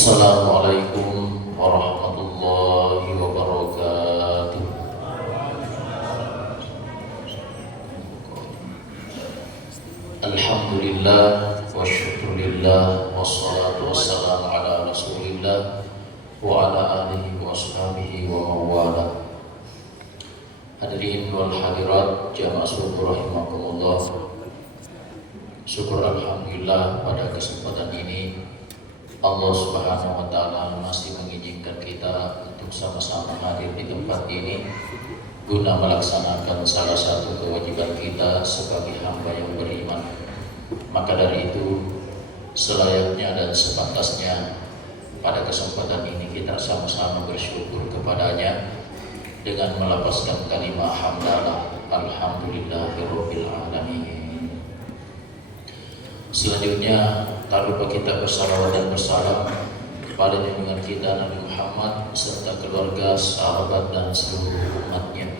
Assalamualaikum warahmatullahi wabarakatuh. Alhamdulillah wa syukurillah wassalatu wassalamu ala rasulillah wa ala alihi wa ashabihi wa mawala. Hadirin wal hadirat jamaah syukur rahimakumullah. Syukur alhamdulillah pada kesempatan ini Allah Subhanahu wa taala masih mengizinkan kita untuk sama-sama hadir di tempat ini guna melaksanakan salah satu kewajiban kita sebagai hamba yang beriman. Maka dari itu selayaknya dan sepantasnya pada kesempatan ini kita sama-sama bersyukur kepadanya dengan melafazkan kalimat hamdalah alhamdulillahirabbil alamin. Selanjutnya tak lupa kita bersalawat dan bersalam kepada junjungan kita Nabi Muhammad serta keluarga, sahabat dan seluruh umatnya.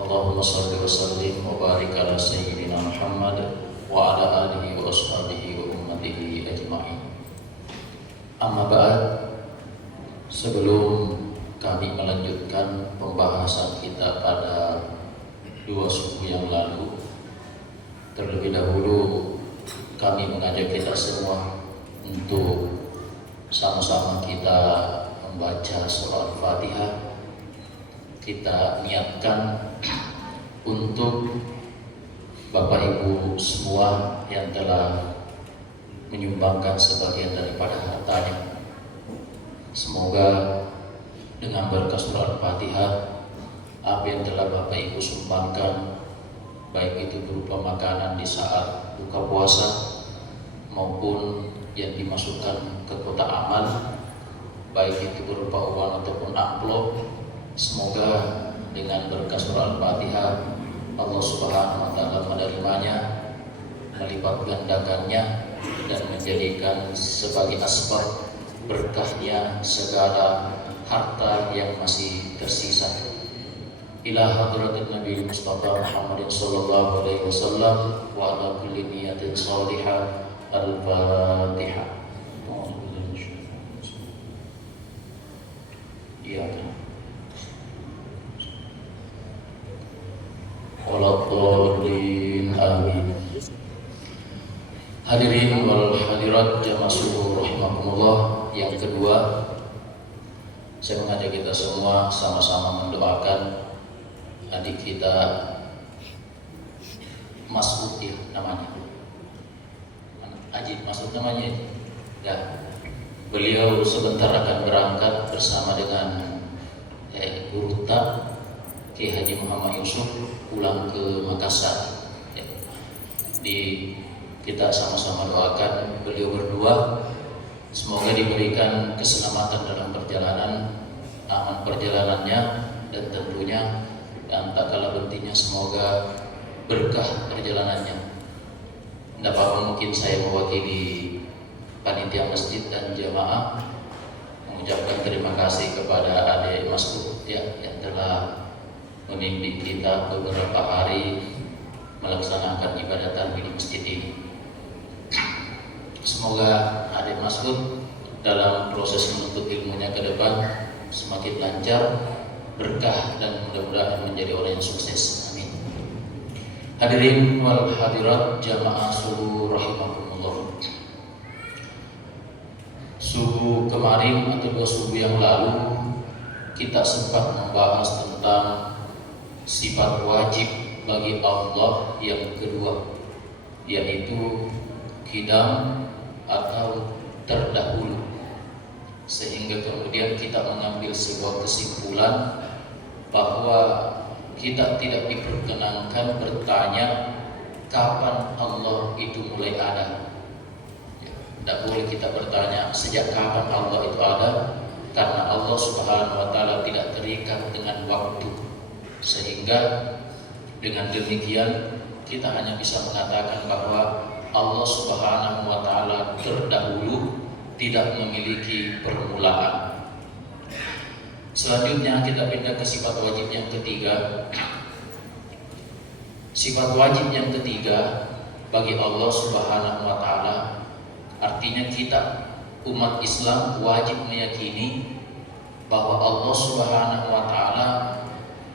Allahumma shalli wa sallim wa barik ala sayyidina Muhammad wa ala alihi wa ashabihi wa ummatihi ajma'in. Amma ba'd, sebelum kami melanjutkan pembahasan kita pada dua suku yang lalu, terlebih dahulu kami mengajak kita semua untuk sama-sama kita membaca surah Al-Fatihah. Kita niatkan untuk Bapak Ibu semua yang telah menyumbangkan sebagian daripada hartanya. Semoga dengan berkah surah Al-Fatihah, apa yang telah Bapak Ibu sumbangkan, baik itu berupa makanan di saat buka puasa maupun yang dimasukkan ke kotak amal, baik itu berupa uang ataupun amplop, semoga dengan berkah surah Al-Fatihah Allah Subhanahu wa taala menerimanya, melipat gandakannya dan menjadikan sebagai asbab berkahnya segala harta yang masih tersisa. Ila hadratin Nabi Mustafa Muhammadin sallallahu alaihi wasallam wa ala kulli niyatin salihah. Al-Fatihah. Iya kan. Walaqadin amin. Hadirin wal hadirat jamaah syukur rahimakumullah. Yang kedua, saya mengajak kita semua sama-sama mendoakan adik kita Mas'ud ya namanya. Ajib Mas'ud namanya ya. Beliau sebentar akan berangkat bersama dengan Guru Tak Kiai Haji Muhammad Yusuf pulang ke Makassar ya. Kita sama-sama doakan beliau berdua semoga diberikan keselamatan dalam perjalanan, aman perjalanannya, dan tentunya dan tak kalah pentingnya semoga berkah perjalanannya. Tidak apa-apa, mungkin saya mewakili panitia masjid dan jamaah mengucapkan terima kasih kepada adik Mas'ud ya, yang telah membimbing kita beberapa hari melaksanakan ibadah tarawih di masjid ini. Semoga adik Mas'ud dalam proses menuntut ilmunya ke depan semakin lancar, berkah, dan mudah-mudahan menjadi orang yang sukses. Amin. Hadirin wal hadirat jamaah subuh rahimakumullah. Subuh kemarin atau dua subuh yang lalu kita sempat membahas tentang sifat wajib bagi Allah yang kedua, yaitu qidam atau terdahulu, sehingga kemudian kita mengambil sebuah kesimpulan bahwa kita tidak diperkenankan bertanya kapan Allah itu mulai ada. Tidak boleh kita bertanya sejak kapan Allah itu ada, karena Allah Subhanahu wa taala tidak terikat dengan waktu, sehingga dengan demikian kita hanya bisa mengatakan bahwa Allah Subhanahu wa taala terdahulu, tidak memiliki permulaan. Selanjutnya kita pindah ke sifat wajib yang ketiga. Sifat wajib yang ketiga bagi Allah Subhanahu wa taala artinya kita umat Islam wajib meyakini bahwa Allah Subhanahu wa taala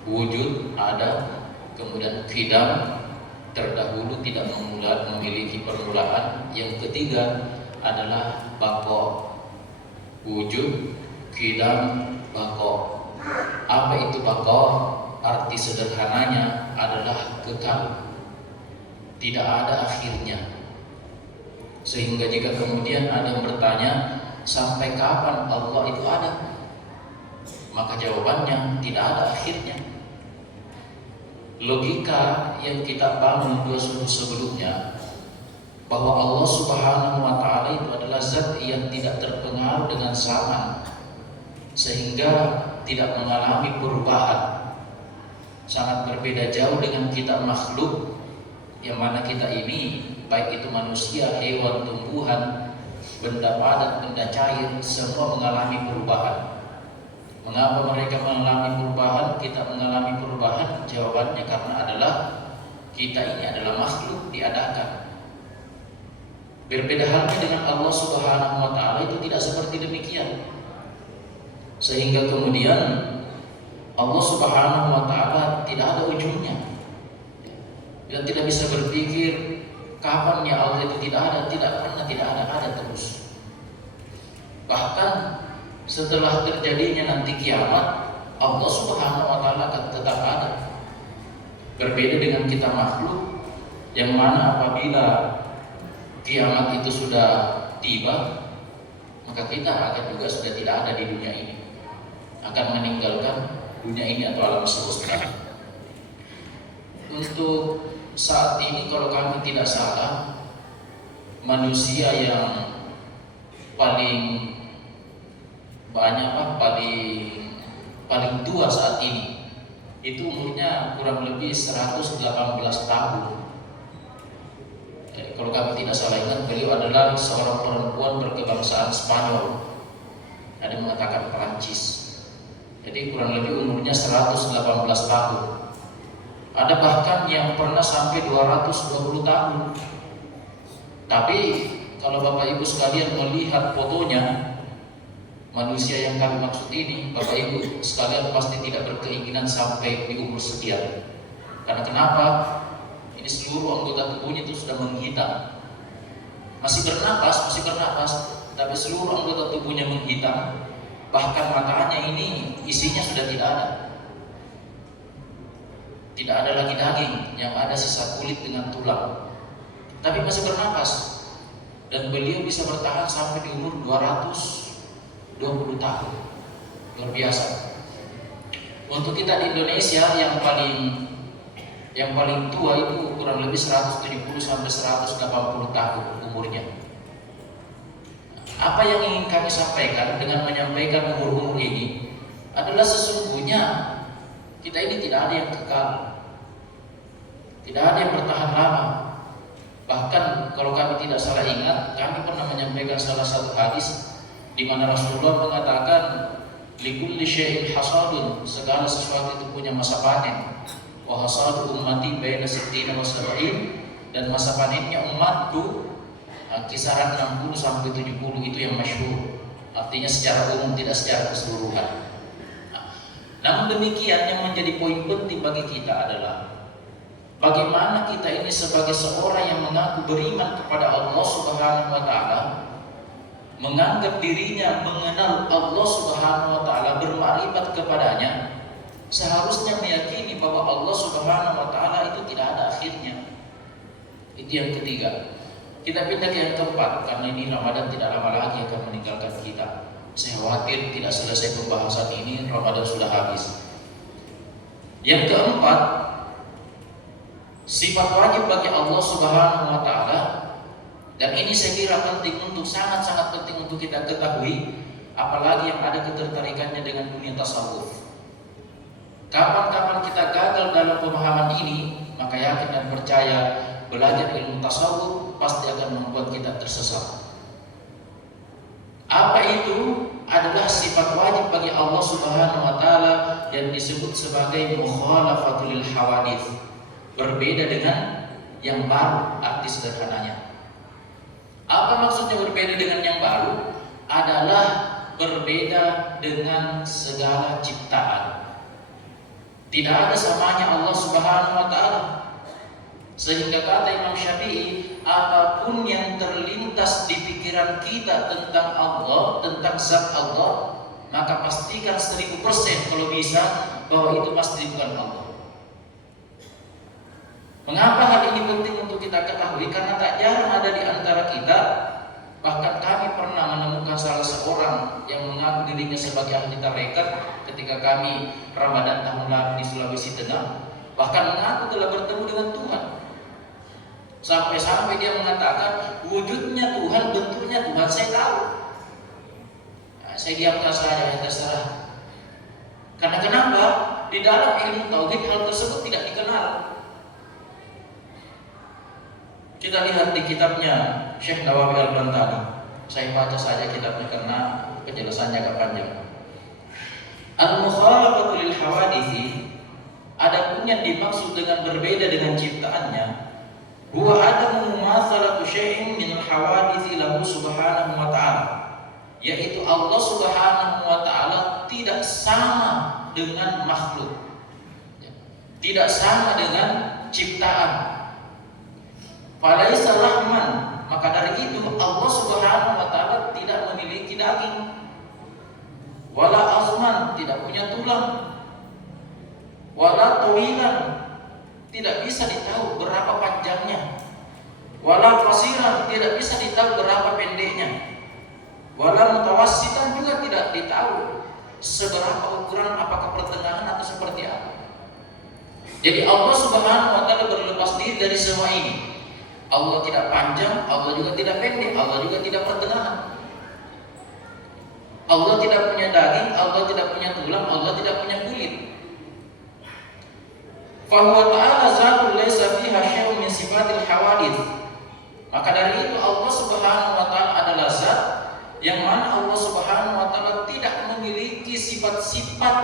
wujud, ada, kemudian qidam, terdahulu, tidak memiliki permulaan. Yang ketiga adalah baqa, wujud, qidam, baqa. Apa itu baqa? Arti sederhananya adalah kekal, tidak ada akhirnya. Sehingga jika kemudian ada yang bertanya, sampai kapan Allah itu ada? Maka jawabannya tidak ada akhirnya. Logika yang kita bangun dua suku sebelumnya, bahwa Allah Subhanahu wa taala itu adalah zat yang tidak terpengaruh dengan zaman, sehingga tidak mengalami perubahan. Sangat berbeda jauh dengan kita makhluk, yang mana kita ini, baik itu manusia, hewan, tumbuhan, benda padat, benda cair, semua mengalami perubahan. Mengapa mereka mengalami perubahan, kita mengalami perubahan? Jawabannya karena adalah kita ini adalah makhluk diadakan. Berbeda halnya dengan Allah Subhanahu wa taala itu tidak seperti demikian. Sehingga kemudian Allah Subhanahu wa taala tidak ada ujungnya. Dan tidak bisa berpikir kapan ya Allah itu tidak ada, tidak pernah tidak ada terus. Bahkan setelah terjadinya nanti kiamat, Allah Subhanahu wa taala akan tetap ada. Berbeda dengan kita makhluk, yang mana apabila kiamat itu sudah tiba, maka kita akan juga sudah tidak ada di dunia ini, akan meninggalkan dunia ini atau alam semesta. Untuk saat ini kalau kami tidak salah, manusia yang paling banyak, paling tua saat ini itu umurnya kurang lebih 118 tahun. Kalau kami tidak salah ingat, beliau adalah seorang perempuan berkebangsaan Spanyol, ada yang mengatakan Perancis. Jadi kurang lebih umurnya 118 tahun. Ada bahkan yang pernah sampai 220 tahun. Tapi kalau Bapak Ibu sekalian melihat fotonya, manusia yang kami maksud ini, Bapak Ibu sekalian pasti tidak berkeinginan sampai di umur sekian. Karena kenapa? Ini seluruh anggota tubuhnya itu sudah menghitam. Masih bernapas, tapi seluruh anggota tubuhnya menghitam. Bahkan matanya ini isinya sudah tidak ada. Tidak ada lagi daging, yang ada sisa kulit dengan tulang. Tapi masih bernapas. Dan beliau bisa bertahan sampai di umur 220 tahun. Luar biasa. Untuk kita di Indonesia yang paling tua itu kurang lebih 170 sampai 180 tahun umurnya. Apa yang ingin kami sampaikan dengan menyampaikan umur-umur ini adalah sesungguhnya kita ini tidak ada yang kekal, tidak ada yang bertahan lama. Bahkan kalau kami tidak salah ingat, kami pernah menyampaikan salah satu hadis di mana Rasulullah mengatakan likulli syai'in hasadun, segala sesuatu itu punya masa panen. Wa hasadu ummati baina sittina wa sab'in, dan masa panennya umatku kisaran 60 sampai 70, itu yang masyhur. Artinya secara umum, tidak secara keseluruhan. Namun demikian, yang menjadi poin penting bagi kita adalah bagaimana kita ini sebagai seorang yang mengaku beriman kepada Allah Subhanahu wa taala, menganggap dirinya mengenal Allah Subhanahu wa taala, bermakrifat kepadanya, seharusnya meyakini bahwa Allah Subhanahu wa taala itu tidak ada akhirnya. Itu yang ketiga. Kita pindah ke yang keempat, karena ini Ramadan tidak lama lagi akan meninggalkan kita. Saya khawatir tidak selesai pembahasan ini, Ramadan sudah habis. Yang keempat, sifat wajib bagi Allah Subhanahu wa taala, dan ini saya kira penting untuk sangat-sangat penting untuk kita ketahui, apalagi yang ada ketertarikannya dengan dunia tasawuf. Kapan-kapan kita gagal dalam pemahaman ini, maka yakin dan percaya belajar ilmu tasawuf pasti akan membuat kita tersesat. Apa itu? Adalah sifat wajib bagi Allah Subhanahu wa taala yang disebut sebagai mukhalafatul hawadits. Berbeda dengan yang baru, arti sederhananya. Apa maksudnya berbeda dengan yang baru? adalah berbeda dengan segala ciptaan. Tidak ada samanya Allah Subhanahu wa taala. Sehingga kata Imam Syafi'i, apapun yang terlintas di pikiran kita tentang Allah, tentang zat Allah, maka pastikan 1000% kalau bisa bahwa itu pasti bukan Allah. Mengapa hal ini penting untuk kita ketahui? Karena tak jarang ada di antara kita, bahkan kami pernah menemukan salah seorang yang mengaku dirinya sebagai ahli tarekat ketika kami Ramadan tahun lalu di Sulawesi Tengah, bahkan mengaku telah bertemu dengan Tuhan. Sampai-sampai dia mengatakan wujudnya Tuhan, bentuknya Tuhan saya tahu. Nah, saya diamkan saja, yang terserah. Karena kenapa? Di dalam ilmu tauhid hal tersebut tidak dikenal. Kita lihat di kitabnya Syekh Nawawi Al-Bantani. Saya baca saja kitabnya karena penjelasannya agak panjang. Al-mukhalafatu lil hawadithi, adapun yang dimaksud dengan berbeda dengan ciptaannya, huwa adamu mumatsalatu syai'in min al-hawadithi lahu subhanahu wa ta'ala, yaitu Allah Subhanahu wa ta'ala tidak sama dengan makhluk, tidak sama dengan ciptaan. Falaisa rahman, maka dari itu Allah Subhanahu wa taala tidak memiliki daging, wala azman, tidak punya tulang, wala tawilan, tidak bisa ditahu berapa panjangnya, wala qasiran, tidak bisa ditahu berapa pendeknya, wala mutawassitan, juga tidak ditahu seberapa ukuran, apakah pertengahan atau seperti apa. Jadi Allah Subhanahu wa taala berlepas diri dari semua ini. Allah tidak panjang, Allah juga tidak pendek, Allah juga tidak pertengahan. Allah tidak punya daging, Allah tidak punya tulang, Allah tidak punya kulit. Fa huwa ta'ala zatun laisa fiha syai'un min sifatil hawadits. Maka dari itu Allah Subhanahu wa taala adalah zat yang mana Allah Subhanahu wa taala tidak memiliki sifat-sifat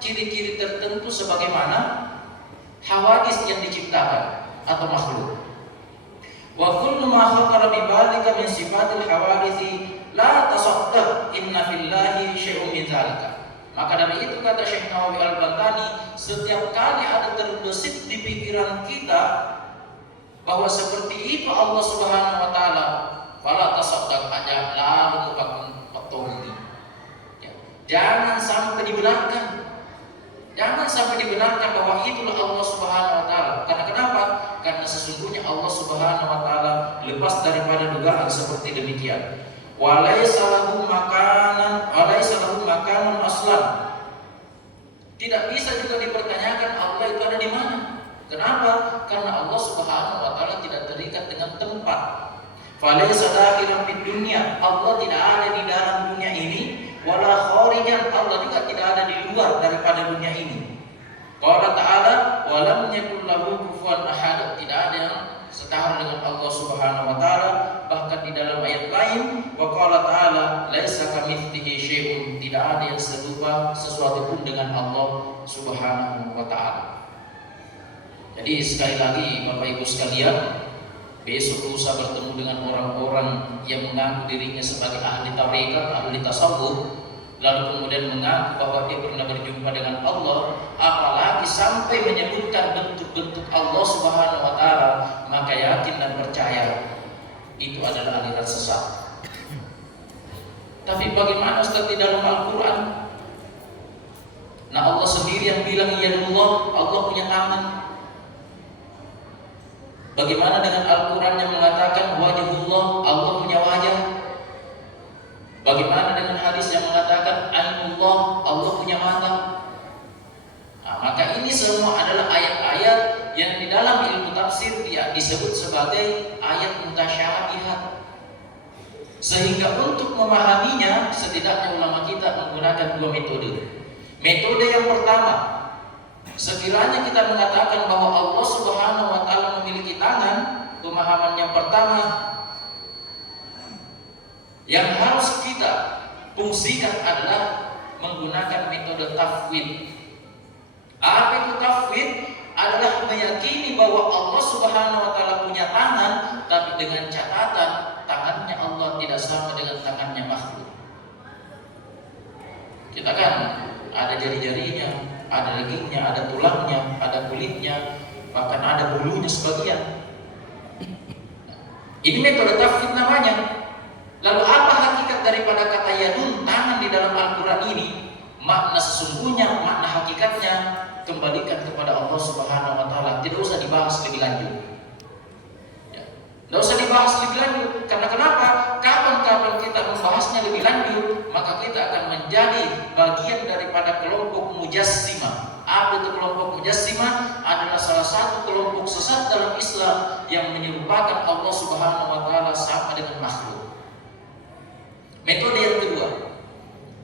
ciri-ciri tertentu sebagaimana hawadits yang diciptakan atau makhluk. Wa kullu ma khatara bi balika min sifatil hawadits la tasaddaq inna fillahi syai'un min dzalika. Maka dari itu kata Syekh Nawawi Al-Bantani, setiap kali ada terbesit di pikiran kita bahwa seperti itu Allah Subhanahu wa taala, fala tasaddaq aja la tuqatum. Jangan sampai dibenarkan. Jangan sampai dibenarkan bahwa itulah Allah Subhanahu wa taala. Karena kenapa? Karena sesungguhnya Allah Subhanahu wa taala lepas daripada dugaan seperti demikian. Walaysa lahu makanan aslan. Tidak bisa juga dipertanyakan Allah itu ada di mana. Kenapa? Karena Allah Subhanahu wa taala tidak terikat dengan tempat. Falaysa dakhilan fid dunya, Allah tidak ada di dalam dunia ini. Wala kharijan, Allah juga tidak ada di luar daripada dunia ini. Qala ta'ala wa lam yakul lahu kufuwan ahad, tidak ada yang setara dengan Allah Subhanahu wa taala. Bahkan di dalam ayat lain wa qala ta'ala laisa kamitslihi syai'un, tidak ada yang serupa sesuatu pun dengan Allah Subhanahu wa taala. Jadi sekali lagi Bapak Ibu sekalian, besok lusa bertemu dengan orang-orang yang mengaku dirinya sebagai ahli tarekat, ahli tasawuf, lalu kemudian mengaku bahwa dia pernah berjumpa dengan Allah, apalagi sampai menyebutkan bentuk-bentuk Allah Subhanahu wa taala, maka yakin dan percaya itu adalah aliran sesat. Tapi bagaimana Ustaz di dalam Al-Qur'an? Nah, Allah sendiri yang bilang yadullah, Allah punya tangan. Bagaimana dengan Al-Quran yang mengatakan wajhullah, Allah punya wajah? Bagaimana dengan hadis yang mengatakan ainullah, Allah punya mata? Nah, maka ini semua adalah ayat-ayat yang di dalam ilmu tafsir disebut sebagai ayat mutasyabihat. Sehingga untuk memahaminya, setidaknya ulama kita menggunakan dua metode. Metode yang pertama, sekiranya kita mengatakan bahwa Allah Subhanahu wa taala memiliki tangan, pemahaman yang pertama yang harus kita fungsikan adalah menggunakan metode tafwid. Apa itu tafwid? Adalah meyakini bahwa Allah Subhanahu wa taala punya tangan, tapi dengan catatan tangannya Allah tidak sama dengan tangannya makhluk. Kita kan ada jari-jarinya, ada dagingnya, ada tulangnya, ada kulitnya, bahkan ada bulunya sebagian. Ini metode tafsir namanya. Lalu apa hakikat daripada kata yadun, tangan di dalam Al-Quran ini? Makna sesungguhnya, makna hakikatnya kembalikan kepada Allah Subhanahu wa Ta'ala. Tidak usah dibahas lebih lanjut. Tidak usah dibahas lebih lanjut. Karena kenapa? Kapan-kapan kita membahasnya lebih lanjut, maka kita akan menjadi bagian daripada kelompok Mujassimah. Apa itu kelompok Mujassimah? Adalah salah satu kelompok sesat dalam Islam yang menyerupakan Allah Subhanahu wa Ta'ala sama dengan makhluk. Metode yang kedua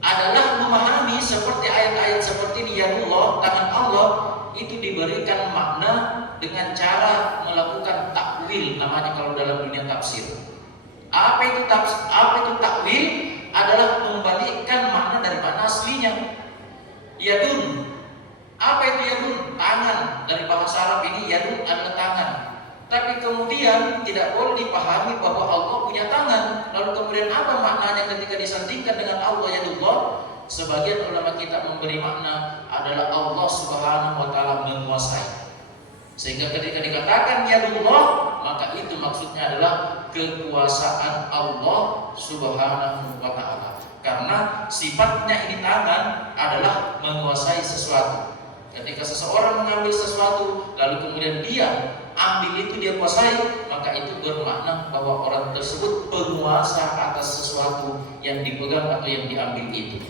adalah memahami seperti ayat-ayat seperti ini, ya Allah, tangan Allah itu diberikan makna dengan cara melakukan takwil, namanya kalau dalam dunia tafsir. Apa itu takwil? Adalah membalikkan makna dari makna aslinya. Yadun. Apa itu yadun? Tangan. Dari bahasa Arab ini yadun adalah tangan. Tapi kemudian tidak boleh dipahami bahwa Allah punya tangan. Lalu kemudian apa maknanya ketika disandingkan dengan Allah yadullah? Sebagian ulama kita memberi makna adalah Allah Subhanahu wa Ta'ala menguasai. Sehingga ketika dikatakan yadullah, maka itu maksudnya adalah kekuasaan Allah Subhanahu wa Ta'ala. Karena sifatnya ini tangan adalah menguasai sesuatu. Ketika seseorang mengambil sesuatu lalu kemudian dia ambil itu, dia kuasai, maka itu bermakna bahwa orang tersebut penguasa atas sesuatu yang dipegang atau yang diambil itu.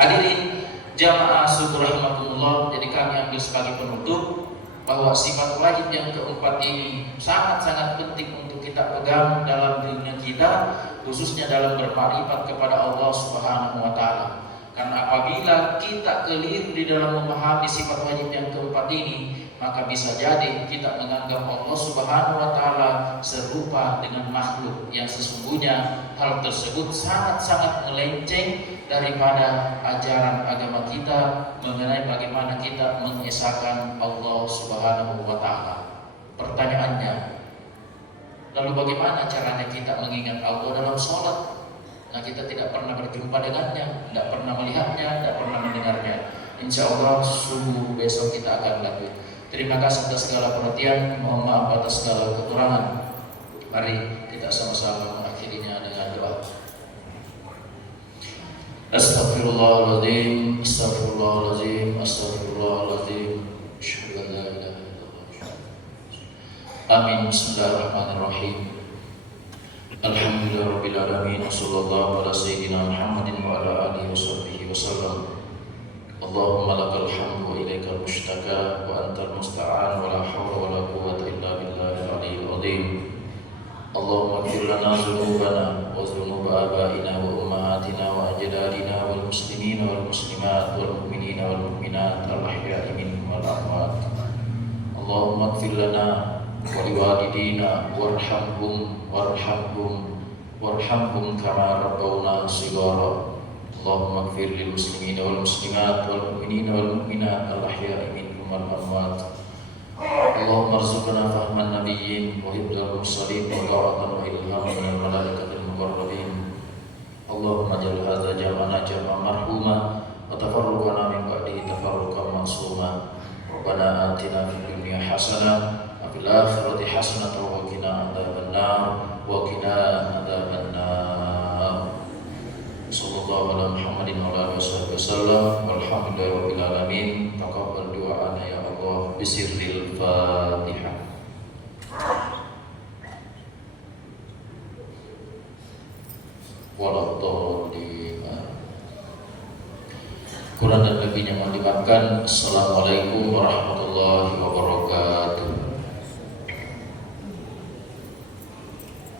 Hadirin jamaah syukur rahimakumullah, jadi kami ambil sebagai penutup bahwa sifat wajib yang keempat ini sangat-sangat penting untuk kita pegang dalam dunia kita, khususnya dalam bermakrifat kepada Allah Subhanahu wa Ta'ala. Karena apabila kita keliru di dalam memahami sifat wajib yang keempat ini, maka bisa jadi kita menganggap Allah Subhanahu wa Ta'ala serupa dengan makhluk, yang sesungguhnya hal tersebut sangat-sangat melenceng daripada ajaran agama kita mengenai bagaimana kita mengesahkan Allah Subhanahu wa Ta'ala. Pertanyaannya, lalu bagaimana caranya kita mengingat Allah dalam sholat? Nah, kita tidak pernah berjumpa dengannya, tidak pernah melihatnya, tidak pernah mendengarnya. Insya Allah subuh besok kita akan lanjut. Terima kasih atas segala perhatian, mohon maaf atas segala kekurangan. Mari kita sama-sama mengakhirinya dengan doa. Astaghfirullahaladzim, astaghfirullahaladzim, astaghfirullahaladzim. Asyhadu an la ilaha illallah. Amin. Bismillahirrahmanirrahim. Alhamdulillahirabbil alamin, wassallallahu ala sayyidina Muhammadin wa ala alihi washabbihi wasallam. Allahumma lakal hamdu wa ilaikal mushtaka wa antal musta'an wa la hawla wa la quwwata illa billahil aliyyil azim. Allahumma ighfir lana dhunubana wa dhunuba abaina wa ummahatina wa ajdadina wal muslimina wal muslimat wal mu'minina wal mu'minat al ahya'i minhum wal amwat. Allahumma ighfir lana wa liwalidina warhamhum kama rabbawna shighara. Allahumma ighfir lil muslimina wal muslimat wal mu'minina wal mu'minat al ahya'i minhum wal amwat. Allahumma arzuqna fahman nabiyyin wa hibdal mursalin wa ta'atan wa ilhaman minal malaikatil muqarrabin. Allahumma jal hadza jam'ana jam'an marhuma wa tafarruqana min ba'dihi tafarruqan ma'suma. Rabbana atina fid dunya hasanah wa fil akhirati hasanah wa qina adzabannar wa qina adzabannar. Sallallahu ala Muhammadin wa ala alihi wasallam. Walhamdulillahirabbil alamin. Taqabbal du'ana ya Allah bisirril Fatihah. Waladhdallin. Kurang dan lebihnya mohon dimaafkan. Assalamualaikum warahmatullahi wabarakatuh.